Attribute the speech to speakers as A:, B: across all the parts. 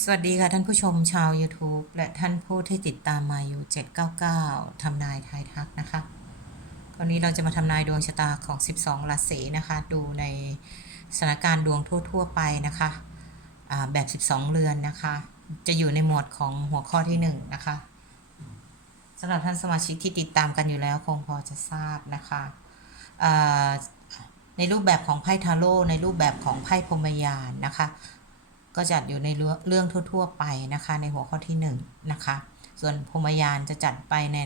A: สวัสดีค่ะท่านผู้ชมชาว YouTube และท่านผู้ที่ติดตามมาอยู่ 799 ทำนายทายทักนะคะคราวนี้เราจะมาทำนายดวงชะตาของ 12 ราศีนะคะ ดูในสถานการณ์ดวงทั่ว ๆ ไปนะคะอ่าแบบ 12 เรือนนะคะ จะอยู่ในหมวดของหัวข้อที่ 1 นะคะสำหรับท่านสมาชิกที่ติดตามกันอยู่แล้วคงพอจะทราบนะคะในรูปแบบของไพ่ทาโร่ในรูปแบบของไพ่พรมยานนะคะ ก็จัดอยู่ในเรื่องเรื่องทั่ว ๆ ไปนะคะ ในหัวข้อที่1นงนะคะ ส่วนพรมยานจะจัดไปใน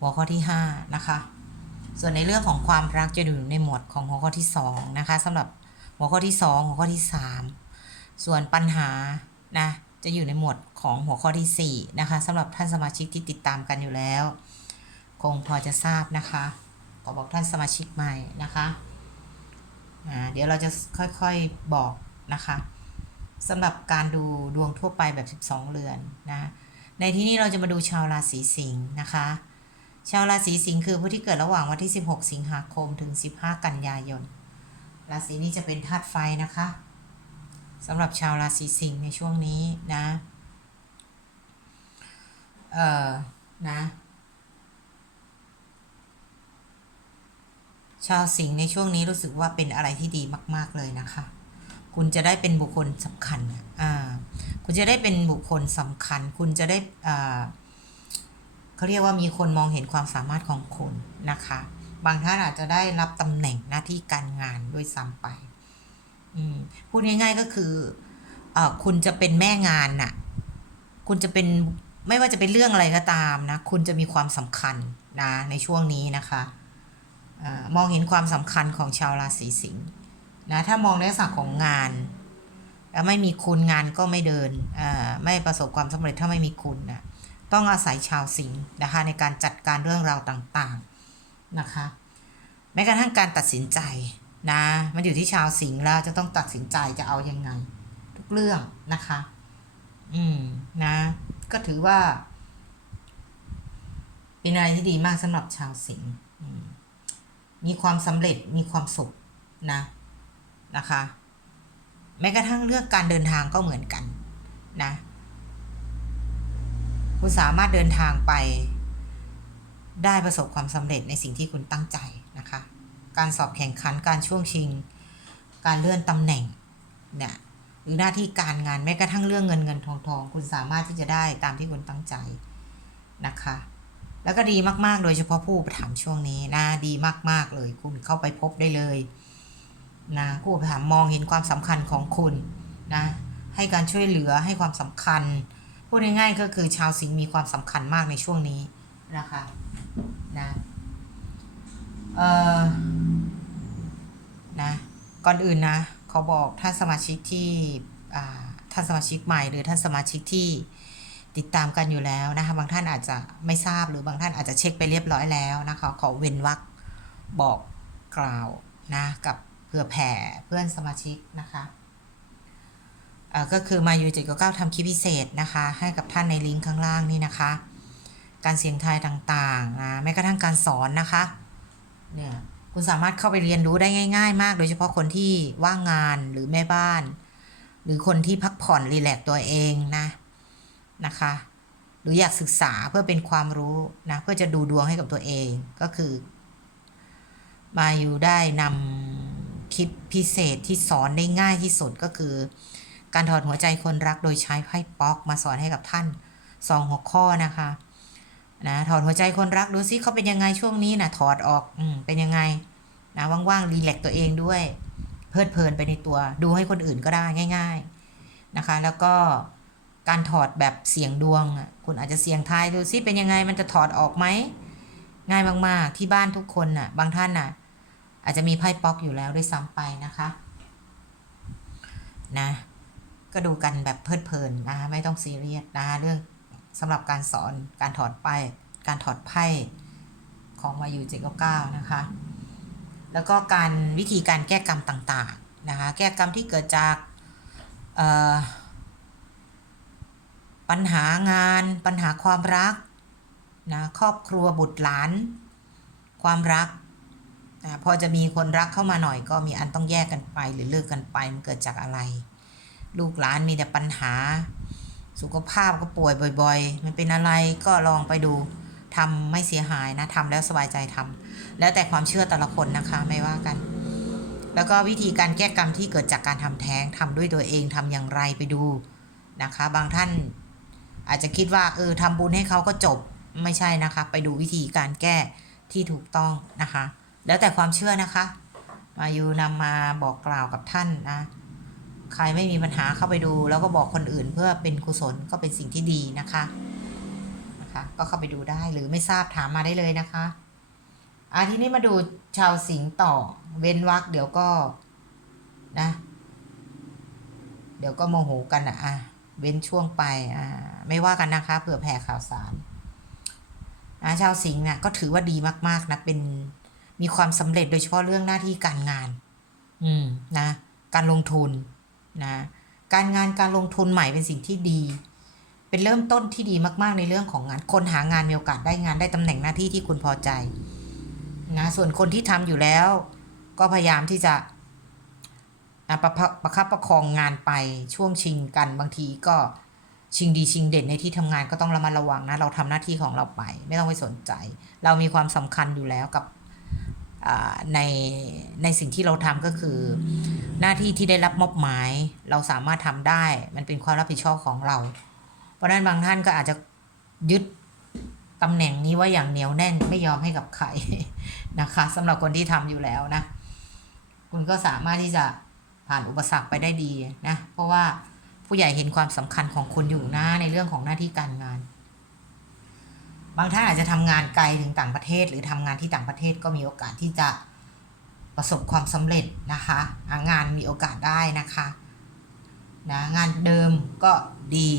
A: หัวข้อที่5นะคะ ส่วนในเรื่องของความรักจะอยู่ในหมวดของหัวข้อที่2นะคะสำหรับหัวข้อที่ 2 หัวข้อที่ 3 ส่วนปัญหานะจะอยู่ในหมวดของหัวข้อที่4นะคะสำหรับท่านสมาชิกที่ติดตามกันอยู่แล้ว คงพอจะทราบนะคะขอบอกท่านสมาชิกใหม่นะคะ เดี๋ยวเราจะค่อยๆบอกนะคะ สำหรับการดูดวงทั่วไปแบบ 12 เรือนนะในที่นี้เราจะมาดูชาวราศีสิงห์นะคะ ชาวราศีสิงห์คือผู้ที่เกิดระหว่างวันที่ 16 สิงหาคมถึง 15 กันยายน ราศีนี้จะเป็นธาตุไฟนะคะสำหรับชาวราศีสิงห์ในช่วงนี้นะเอ่อนะชาวสิงห์ในช่วงนี้รู้สึกว่าเป็นอะไรที่ดีมาก ๆ เลยนะคะ คุณจะได้เป็นบุคคลสำคัญอ่าคุณจะได้เป็นบุคคลสำคัญ คุณจะได้อ่าเขาเรียกว่ามีคนมองเห็นความสามารถของคุณนะคะ บางท่านอาจจะได้รับตำแหน่งหน้าที่การงานด้วยซ้ำไปพูดง่ายๆก็คืออคุณจะเป็นแม่งานน่ะ คุณจะเป็นไม่ว่าจะเป็นเรื่องอะไรก็ตามนะ คุณจะมีความสำคัญนะในช่วงนี้นะคะอมองเห็นความสำคัญของชาวราศีสิงห์ นะถ้ามองในลักษณะของงานแล้วไม่มีคุณงานก็ไม่เดินไม่ประสบความสำเร็จถ้าไม่มีคุณนะต้องอาศัยชาวสิงห์นะคะในการจัดการเรื่องราวต่างๆนะคะแม้กระทั่งการตัดสินใจนะมันอยู่ที่ชาวสิงห์แล้วจะต้องตัดสินใจจะเอายังไง ทุกเรื่องนะคะ อืมนะ ก็ถือว่า เป็นอะไรที่ดีมากสำหรับชาวสิงห์มีความสำเร็จมีความสุขนะ นะคะ แม้กระทั่งเรื่องการเดินทางก็เหมือนกันนะ คุณสามารถเดินทางไป ได้ประสบความสำเร็จในสิ่งที่คุณตั้งใจนะคะ การสอบแข่งขันการช่วงชิง การเลื่อนตำแหน่งเนี่ยหรือหน้าที่การงานแม้กระทั่งเรื่องเงินเงินทองทองคุณสามารถที่จะได้ตามที่คุณตั้งใจนะคะ แล้วก็ดีมาก ๆ โดยเฉพาะผู้ประถมช่วงนี้นะดีมาก ๆ เลย คุณเข้าไปพบได้เลย นะผู้ประถมมองเห็นความสำคัญของคุณนะให้การช่วยเหลือให้ความสำคัญพูดง่ายๆก็คือชาวสิงห์มีความสำคัญมากในช่วงนี้นะคะนะเออนะก่อนอื่นนะเขาบอกท่านสมาชิกที่ท่านสมาชิกใหม่หรือท่านสมาชิกที่ติดตามกันอยู่แล้วนะคะบางท่านอาจจะไม่ทราบหรือบางท่านอาจจะเช็คไปเรียบร้อยแล้วนะคะขอเว้นวรรคบอกกล่าวนะกับ ผื่อแผ่เพื่อนสมาชิกนะคะก็คือมาอยู่จ็ดเก้าทำคลิปพิเศษนะคะ ให้กับท่านในลิงก์ข้างล่างนี่นะคะ การเสียงไทยต่างๆนะแม้กระทั่งการสอนนะคะเนี่ยคุณสามารถเข้าไปเรียนรู้ได้ง่าย ๆ มาก โดยเฉพาะคนที่ว่างงานหรือแม่บ้าน หรือคนที่พักผ่อนรีแลกตัวเองนะนะคะ หรืออยากศึกษาเพื่อเป็นความรู้นะเพื่อจะดูดวงให้กับตัวเองก็คือ มาอยู่ได้นำ คลิปพิเศษที่สอนได้ง่ายที่สุดก็คือ การถอดหัวใจคนรักโดยใช้ไพ่ป๊อกมาสอนให้กับท่านสองหัวข้อนะคะนะถอดหัวใจคนรักดูซิเขาเป็นยังไงช่วงนี้นะถอดออกอืมเป็นยังไงนะว่างๆรีแลกตัวเองด้วย เพลิดเพลินไปในตัว ดูให้คนอื่นก็ได้ง่าย ๆนะคะ แล้วก็การถอดแบบเสียงดวงคุณอาจจะเสียงทายดูซิเป็นยังไงมันจะถอดออกไหมง่ายมากๆ ที่บ้านทุกคนน่ะ บางท่านน่ะ อาจจะมีไพ่ป๊อกอยู่แล้วด้วยซ้ำไปนะคะนะก็ดูกันแบบเพลิดเพลินนะคะไม่ต้องซีเรียสนะคะเรื่องสำหรับการสอนการถอดไพ่การถอดไพ่ของมาอยู่เจ็ดเก้านะคะ แล้วก็การวิธีการแก้กรรมต่างๆนะคะแก้กรรมที่เกิดจากปัญหางานปัญหาความรักนะครอบครัวบุตรหลาน ความรัก นะพอจะมีคนรักเข้ามาหน่อยก็มีอันต้องแยกกันไปหรือเลิกกันไปมันเกิดจากอะไร ลูกหลานมีแต่ปัญหา สุขภาพก็ป่วยบ่อย ๆ มันเป็นอะไรก็ลองไปดูทำไม่เสียหายนะทำแล้วสบายใจทำแล้วแต่ความเชื่อแต่ละคนนะคะไม่ว่ากัน แล้วก็วิธีการแก้กรรมที่เกิดจากการทำแท้งทำด้วยตัวเองทำอย่างไรไปดูนะคะ บางท่านอาจจะคิดว่าเออทำบุญให้เขาก็จบไม่ใช่นะคะ ไปดูวิธีการแก้ที่ถูกต้องนะคะ แล้วแต่ความเชื่อนะคะ มายูนำมาบอกกล่าวกับท่านนะ ใครไม่มีปัญหาเข้าไปดู แล้วก็บอกคนอื่นเพื่อเป็นกุศลก็เป็นสิ่งที่ดีนะคะนะคะ ก็เข้าไปดูได้หรือไม่ทราบถามมาได้เลยนะคะอะทีนี้มาดูชาวสิงต่อ เว้นวักเดี๋ยวก็นะ เดี๋ยวก็โมโหกันอะอะเว้นช่วงไปอ่าไม่ว่ากันนะคะเผื่อแผ่ข่าวสารนะชาวสิงห์เนี่ยก็ถือว่าดีมากๆนะเป็น มีความสำเร็จโดยเฉพาะเรื่องหน้าที่การงาน อืมนะ การลงทุนนะ การงานการลงทุนใหม่เป็นสิ่งที่ดี เป็นเริ่มต้นที่ดีมากๆในเรื่องของงาน คนหางานมีโอกาสได้งานได้ตำแหน่งหน้าที่ที่คุณพอใจนะส่วนคนที่ทำอยู่แล้ว ก็พยายามที่จะนะประคับประคับประคองงานไปช่วงชิงกันบางทีก็ชิงดีชิงเด่นในที่ทำงานก็ต้องระมัดระวังนะเราทำหน้าที่ของเราไป ไม่ต้องไปสนใจ เรามีความสำคัญอยู่แล้วกับ ในในสิ่งที่เราทำก็คือ หน้าที่ที่ได้รับมอบหมาย เราสามารถทำได้ มันเป็นความรับผิดชอบของเรา เพราะนั้นบางท่านก็อาจจะยึดตำแหน่งนี้ไว่าอย่างเหนียวแน่นไม่ยอมให้กับใครนะคะสำหรับคนที่ทำอยู่แล้วนะ คุณก็สามารถที่จะผ่านอุปสรรคไปได้ดีนะ เพราะว่าผู้ใหญ่เห็นความสำคัญของคุณอยู่นะในเรื่องของหน้าที่การงาน บางท่านอาจจะทำงานไกลถึงต่างประเทศ หรือทำงานที่ต่างประเทศก็มีโอกาสที่จะประสบความสำเร็จนะคะงานมีโอกาสได้นะคะนะงานเดิมก็ดี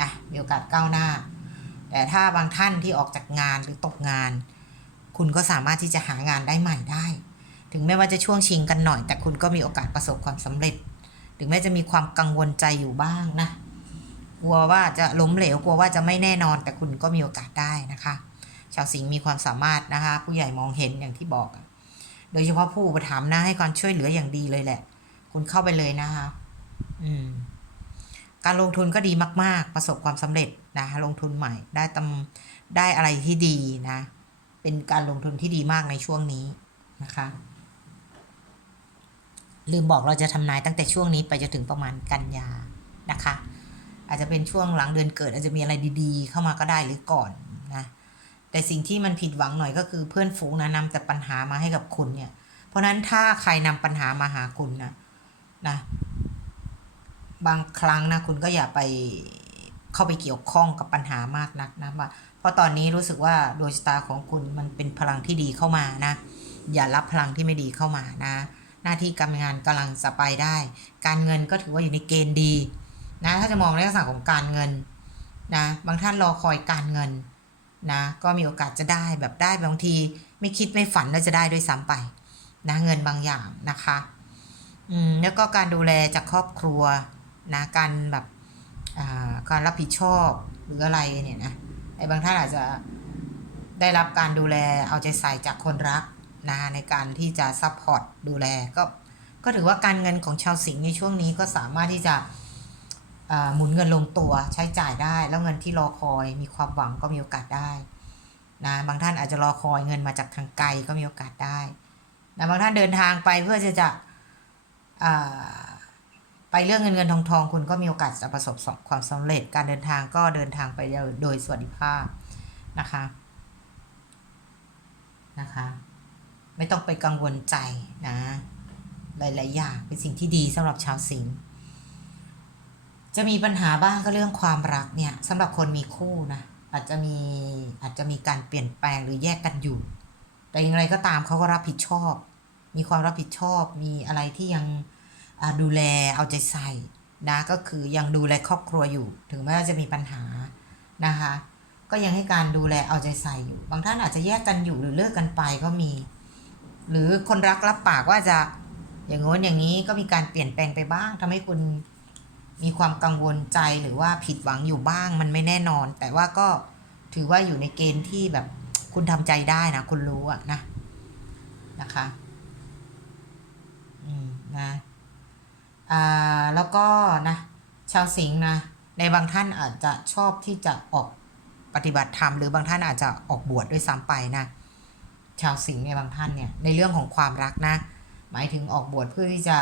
A: นะมีโอกาสก้าวหน้า แต่ถ้าบางท่านที่ออกจากงานหรือตกงาน คุณก็สามารถที่จะหางานได้ใหม่ได้ ถึงแม้ว่าจะช่วงชิงกันหน่อย แต่คุณก็มีโอกาสประสบความสำเร็จ ถึงแม้จะมีความกังวลใจอยู่บ้างนะ กลัวว่าจะล้มเหลวกลัวว่าจะไม่แน่นอนแต่คุณก็มีโอกาสได้นะคะ ชาวสิงห์มีความสามารถนะคะ ผู้ใหญ่มองเห็นอย่างที่บอก โดยเฉพาะผู้อุปถัมภ์นะให้ความช่วยเหลืออย่างดีเลยแหละ คุณเข้าไปเลยนะคะ อืม การลงทุนก็ดีมาก ๆ ประสบความสำเร็จนะคะลงทุนใหม่ ได้ตำได้อะไรที่ดีนะ เป็นการลงทุนที่ดีมากในช่วงนี้นะคะ ลืมบอกเราจะทำนายตั้งแต่ช่วงนี้ไปจนถึงประมาณกันยานะคะ อาจจะเป็นช่วงหลังเดือนเกิด อาจจะมีอะไรดีๆ เข้ามาก็ได้หรือก่อนนะแต่สิ่งที่มันผิดหวังหน่อยก็คือเพื่อนฝูงนะนำแต่ปัญหามาให้กับคุณเนี่ย เพราะฉะนั้นถ้าใครนำปัญหามาหาคุณนะนะบางครั้งนะคุณก็อย่าไปเข้าไปเกี่ยวข้องกับปัญหามากนักนะว่าเพราะตอนนี้รู้สึกว่าดวงชะตาของคุณมันเป็นพลังที่ดีเข้ามานะ อย่ารับพลังที่ไม่ดีเข้ามานะ หน้าที่การงานกำลังจะไปได้ การเงินก็ถือว่าอยู่ในเกณฑ์ดี นะถ้าจะมองในลักษณะของการเงินนะบางท่านรอคอยการเงินนะก็มีโอกาสจะได้แบบได้บางทีไม่คิดไม่ฝันว่าจะได้ด้วยซ้ำไปนะเงินบางอย่างนะคะอืมแล้วก็การดูแลจากครอบครัวนะการแบบอ่าการรับผิดชอบหรืออะไรเนี่ยนะไอ้บางท่านอาจจะได้รับการดูแลเอาใจใส่จากคนรักนะในการที่จะซัพพอร์ตดูแลก็ก็ถือว่าการเงินของชาวสิงห์ในช่วงนี้ก็สามารถที่จะ หมุนเงินลงตัวใช้จ่ายได้ แล้วเงินที่รอคอยมีความหวังก็มีโอกาสได้นะบางท่านอาจจะรอคอยเงินมาจากทางไกลก็มีโอกาสได้นะบางท่านเดินทางไปเพื่อจะจะไปเรื่องเงินเงินทองทองคุณก็มีโอกาสจะประสบความสำเร็จการเดินทางก็เดินทางไปโดยสวัสดิภาพนะคะนะคะ ไม่ต้องไปกังวลใจนะ หลาย ๆ อย่างเป็นสิ่งที่ดีสำหรับชาวสิงห์ จะมีปัญหาบ้างก็เรื่องความรักเนี่ยสำหรับคนมีคู่นะอาจจะมีอาจจะมีการเปลี่ยนแปลงหรือแยกกันอยู่ แต่อย่างไรก็ตามเขาก็รับผิดชอบ มีความรับผิดชอบมีอะไรที่ยังดูแลเอาใจใส่นะก็คือยังดูแลครอบครัวอยู่ ถึงแม้ว่าจะมีปัญหานะคะ ก็ยังให้การดูแลเอาใจใส่อยู่ บางท่านอาจจะแยกกันอยู่หรือเลิกกันไปก็มี หรือคนรักรับปากว่าจะอย่างโน้นอย่างนี้ก็มีการเปลี่ยนแปลงไปบ้างทำให้คุณ มีความกังวลใจหรือว่าผิดหวังอยู่บ้างมันไม่แน่นอน แต่ว่าก็ถือว่าอยู่ในเกณฑ์ที่แบบคุณทำใจได้นะ คุณรู้อะนะนะคะอืมนะอ่าแล้วก็นะ ชาวสิงห์นะ ในบางท่านอาจจะชอบที่จะออกปฏิบัติธรรมหรือบางท่านอาจจะออกบวชด้วยซ้ำไปนะชาวสิงห์ในบางท่านเนี่ยในเรื่องของความรักนะ หมายถึงออกบวชเพื่อที่จะ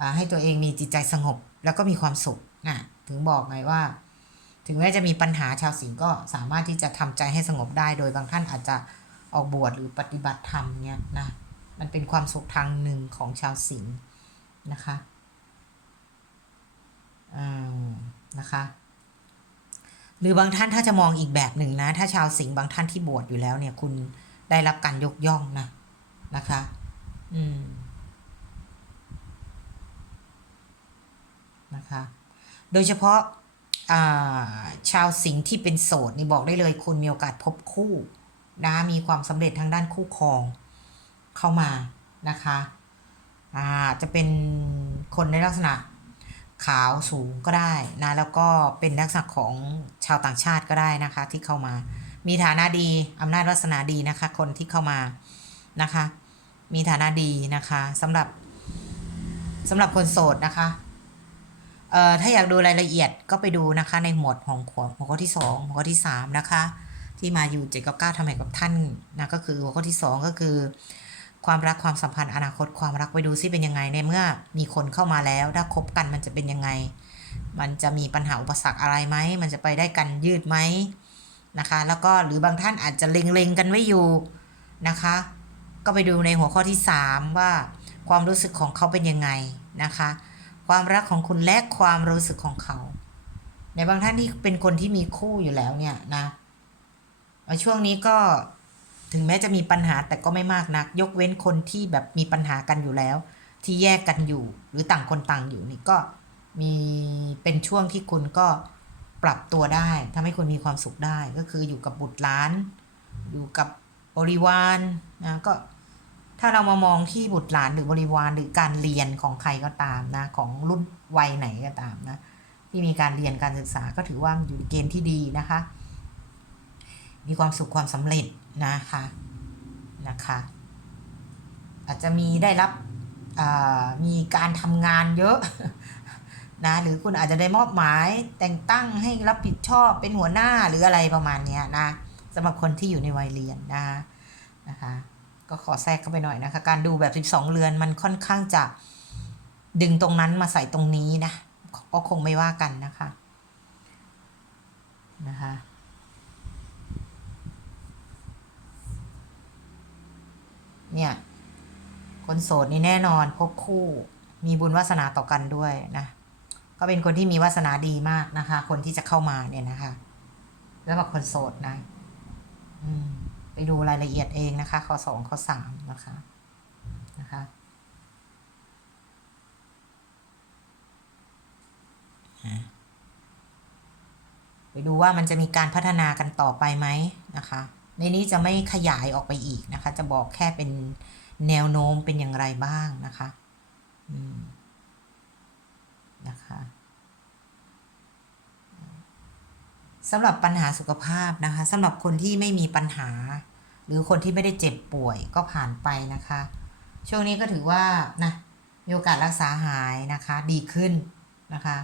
A: อ่าให้ตัวเองมีจิตใจสงบ แล้วก็มีความสุขนะถึงบอกไงว่า ถึงแม้จะมีปัญหาชาวสิงห์ก็สามารถที่จะทำใจให้สงบได้ โดยบางท่านอาจจะออกบวชหรือปฏิบัติธรรมเนี่ยนะมันเป็นความสุขทางหนึ่งของชาวสิงห์นะคะอืมนะคะหรือบางท่านถ้าจะมองอีกแบบหนึ่งนะ ถ้าชาวสิงห์บางท่านที่บวชอยู่แล้วเนี่ย คุณได้รับการยกย่องนะนะคะ อืม นะคะ โดยเฉพาะาชาวสิงห์ที่เป็นโสดนี่บอกได้เลยคุณมีโอกาสพบคู่นะมีความสำเร็จทางด้านคู่ครองเข้ามานะคะอาจะเป็นคนในลักษณะขาวสูงก็ได้นะแล้วก็เป็นลักษณะของชาวต่างชาติก็ได้นะคะ ที่เข้ามา มีฐานะดีอำนาจวาสนาดีนะคะ คนที่เข้ามานะคะ มีฐานะดีนะคะสำหรับสำหรับคนโสดนะคะ เอ่อถ้าอยากดูรายละเอียดก็ไปดูนะคะ ในหมวดของหัวหัวข้อที่ 2 หัวข้อที่ 3 นะคะ ที่มาอยู่เจ็ดกับเก้าทำให้กับท่านนะก็คือหัวข้อที่ 2 ก็คือ ความรักความสัมพันธ์อนาคตความรักไปดูซิเป็นยังไงในเมื่อมีคนเข้ามาแล้วถ้าคบกันมันจะเป็นยังไง มันจะมีปัญหาอุปสรรคอะไรไหมมันจะไปได้กันยืดไหมนะคะ แล้วก็หรือบางท่านอาจจะเล็งๆกันไว้อยู่นะคะ ก็ไปดูในหัวข้อที่ 3 ว่าความรู้สึกของเขาเป็นยังไงนะคะ ความรักของคุณและความรู้สึกของเขา ในบางท่านที่เป็นคนที่มีคู่อยู่แล้วเนี่ยนะช่วงนี้ก็ถึงแม้จะมีปัญหาแต่ก็ไม่มากนัก ยกเว้นคนที่แบบมีปัญหากันอยู่แล้ว ที่แยกกันอยู่ หรือต่างคนต่างอยู่นี่ก็มีเป็นช่วงที่คุณก็ปรับตัวได้ทำให้คุณมีความสุขได้ ก็คืออยู่กับบุตรหลาน อยู่กับบริวารนะก็ ถ้าเรามามองที่บุตรหลานหรือบริวารหรือการเรียนของใครก็ตามนะของรุ่นวัยไหนก็ตามนะที่มีการเรียนการศึกษาก็ถือว่าอยู่ในเกณฑ์ที่ดีนะคะ มีความสุขความสำเร็จนะคะนะคะ อาจจะมีได้รับมีการทำงานเยอะนะหรือคุณอาจจะได้มอบหมายแต่งตั้งให้รับผิดชอบเป็นหัวหน้าหรืออะไรประมาณนี้นะสำหรับคนที่อยู่ในวัยเรียนนะนะคะ ก็ขอแทรกเข้าไปหน่อยนะคะ การดูแบบ 12 เรือนมันค่อนข้างจะดึงตรงนั้นมาใส่ตรงนี้นะ ก็คงไม่ว่ากันนะคะ นะคะเนี่ย คนโสดนี่แน่นอนพบคู่ มีบุญวาสนาต่อกันด้วยนะ ก็เป็นคนที่มีวาสนาดีมากนะคะ คนที่จะเข้ามาเนี่ยนะคะ แล้วแบบคนโสดนะ อืม ไปดูรายละเอียดเองนะคะข้อสองข้อสามนะคะนะคะไปดูว่ามันจะมีการพัฒนากันต่อไปไหมนะคะ ในนี้จะไม่ขยายออกไปอีกนะคะ จะบอกแค่เป็นแนวโน้มเป็นอย่างไรบ้างนะคะ อืม นะคะ สำหรับปัญหาสุขภาพนะคะสำหรับคนที่ไม่มีปัญหา หรือคนที่ไม่ได้เจ็บป่วยก็ผ่านไปนะคะ ช่วงนี้ก็ถือว่านะมีโอกาสรักษาหายนะคะ ดีขึ้นนะคะ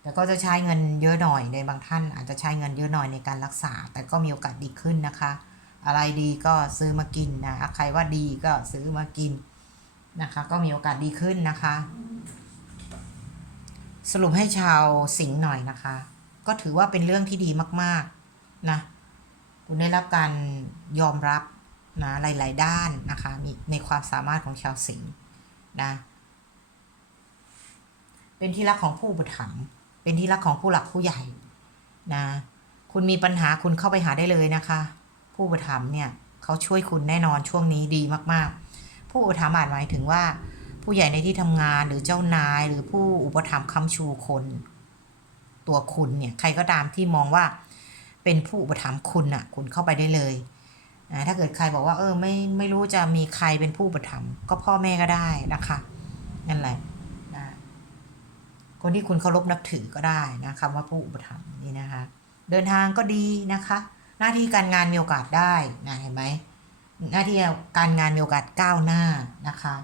A: แต่ก็จะใช้เงินเยอะหน่อยในบางท่าน อาจจะใช้เงินเยอะหน่อยในการรักษา แต่ก็มีโอกาสดีขึ้นนะคะ อะไรดีก็ซื้อมากินนะใครว่าดีก็ซื้อมากินนะคะ ก็มีโอกาสดีขึ้นนะคะ สรุปให้ชาวสิงห์หน่อยนะคะ ก็ถือว่าเป็นเรื่องที่ดีมาก ๆ นะ คุณได้รับการยอมรับนะหลาย ๆ ด้านนะคะ มีในความสามารถของชาวสิงห์นะ เป็นที่รักของผู้อุปถัมเป็นที่รักของผู้หลักผู้ใหญ่นะ คุณมีปัญหาคุณเข้าไปหาได้เลยนะคะ ผู้อุปถัมเนี่ยเขาช่วยคุณแน่นอนช่วงนี้ดีมาก ๆ ผู้อุปถัมภ์อาจหมายถึงว่า ผู้ใหญ่ในที่ทำงานหรือเจ้านายหรือผู้อุปถัมภ์ค้ำชูคน ตัวคุณเนี่ยใครก็ตามที่มองว่าเป็นผู้อุปถัมภ์คุณอะ คุณเข้าไปได้เลยนะถ้าเกิดใครบอกว่า เออไม่ไม่รู้จะมีใครเป็นผู้อุปถัมภ์ก็พ่อแม่ก็ได้นะคะนั่นแหละนะคนที่คุณเคารพนับถือก็ได้นะคำว่าผู้อุปถัมภ์นี่นะคะ เดินทางก็ดีนะคะ หน้าที่การงานมีโอกาสได้นะเห็นไหมหน้าที่การงานมีโอกาสก้าวหน้านะคะ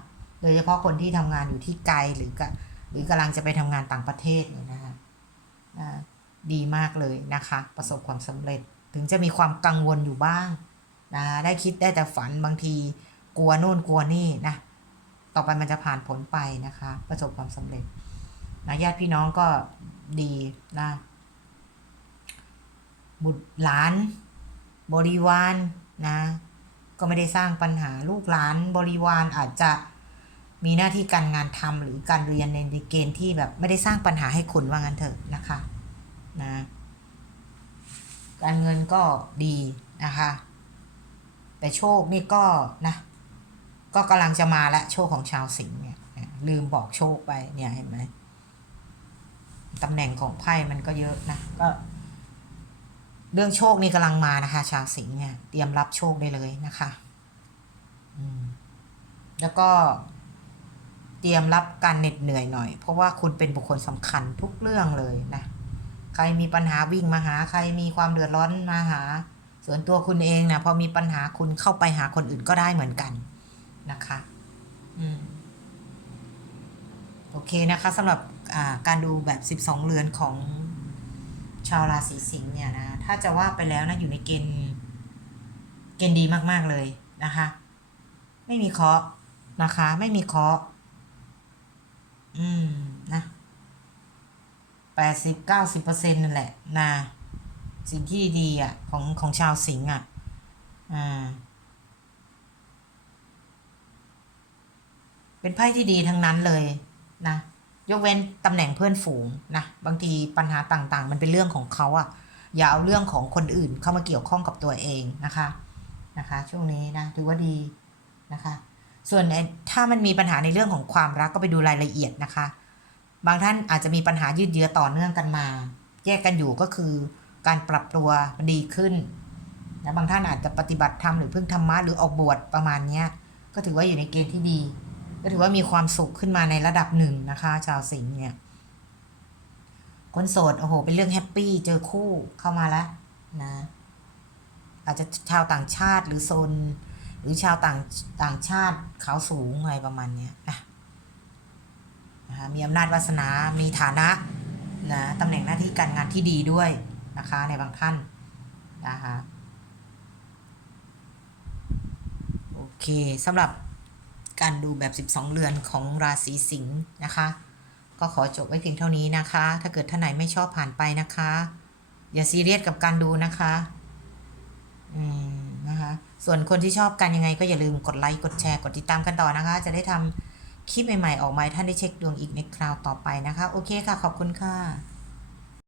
A: โดยเฉพาะคนที่ทำงานอยู่ที่ไกลหรือกหรือกำลังจะไปทำงานต่างประเทศเนี่ยนะคะดีมากเลยนะคะ ประสบความสำเร็จถึงจะมีความกังวลอยู่บ้างนะได้คิดได้แต่ฝันบางทีกลัวโน่นกลัวนี่นะต่อไปมันจะผ่านผลไปนะคะ ประสบความสำเร็จนะญาติพี่น้องก็ดีนะบุตรหลาน บริวารนะก็ไม่ได้สร้างปัญหาลูกหลานบริวารอาจจะ มีหน้าที่การงานทำหรือการเรียนในเกณฑ์ที่แบบไม่ได้สร้างปัญหาให้คุณว่างั้นเถอะนะคะนะการเงินก็ดีนะคะแต่โชคนี่ก็นะก็กำลังจะมาและโชคของชาวสิงห์เนี่ยลืมบอกโชคไปเนี่ยเห็นไหมตำแหน่งของไพ่มันก็เยอะนะก็ เรื่องโชคนี่กำลังมานะคะ ชาวสิงห์เนี่ยเตรียมรับโชคได้เลยนะคะ อืมแล้วก็ เตรียมรับการเหน็ดเหนื่อยหน่อย เพราะว่าคุณเป็นบุคคลสำคัญทุกเรื่องเลยนะ ใครมีปัญหาวิ่งมาหา ใครมีความเดือดร้อนมาหา ส่วนตัวคุณเองนะพอมีปัญหาคุณเข้าไปหาคนอื่นก็ได้เหมือนกันนะคะ อืมโอเคนะคะสำหรับการดูแบบ 12 เรือนของชาวราศีสิงห์เนี่ยนะ ถ้าจะว่าไปแล้วนะอยู่ในเกณฑ์เกณฑ์ดีมากๆเลยนะคะ ไม่มีเคาะนะคะ ไม่มีเคาะ อืมนะแปดสิบเก้าสิบเปอร์เซ็นต์นั่นแหละนะสิ่งที่ดีอะ ของของชาวสิงห์อะ อ่า เป็นไพ่ที่ดีทั้งนั้นเลยนะยกเว้นตำแหน่งเพื่อนฝูงนะบางทีปัญหาต่างๆ มันเป็นเรื่องของเขาอะอย่าเอาเรื่องของคนอื่นเข้ามาเกี่ยวข้องกับตัวเองนะคะนะคะ ช่วงนี้นะถือว่าดีนะคะ ส่วนถ้ามันมีปัญหาในเรื่องของความรักก็ไปดูรายละเอียดนะคะ บางท่านอาจจะมีปัญหายืดเยื้อต่อเนื่องกันมา แยกกันอยู่ก็คือการปรับตัวดีขึ้นนะบางท่านอาจจะปฏิบัติธรรมหรือเพิ่งธรรมะหรือออกบวชประมาณนี้ก็ถือว่าอยู่ในเกณฑ์ที่ดี ก็ถือว่ามีความสุขขึ้นมาในระดับหนึ่งนะคะ ชาวสิงห์เนี่ยคนโสดโอ้โห เป็นเรื่องแฮปปี้เจอคู่เข้ามาแล้วนะ อาจจะชาวต่างชาติหรือโซน หรือชาวต่างต่างชาติขาวสูงอะไรประมาณนี้นะนะคะมีอำนาจวาสนา มีฐานะนะตำแหน่งหน้าที่การงานที่ดีด้วยนะคะในบางท่านนะคะโอเคสำหรับการดูแบบ 12 เรือนของราศีสิงห์นะคะ ก็ขอจบไว้เพียงเท่านี้นะคะ ถ้าเกิดท่านไหนไม่ชอบผ่านไปนะคะ อย่าซีเรียสกับการดูนะคะ อืม ส่วนคนที่ชอบกันยังไงก็อย่าลืมกดไลค์กดแชร์กดติดตามกันต่อนะคะ จะได้ทำคลิปใหม่ๆ ออกมาให้ท่านได้เช็คดวงอีกในคราวต่อไปนะคะ โอเคค่ะ ขอบคุณค่ะ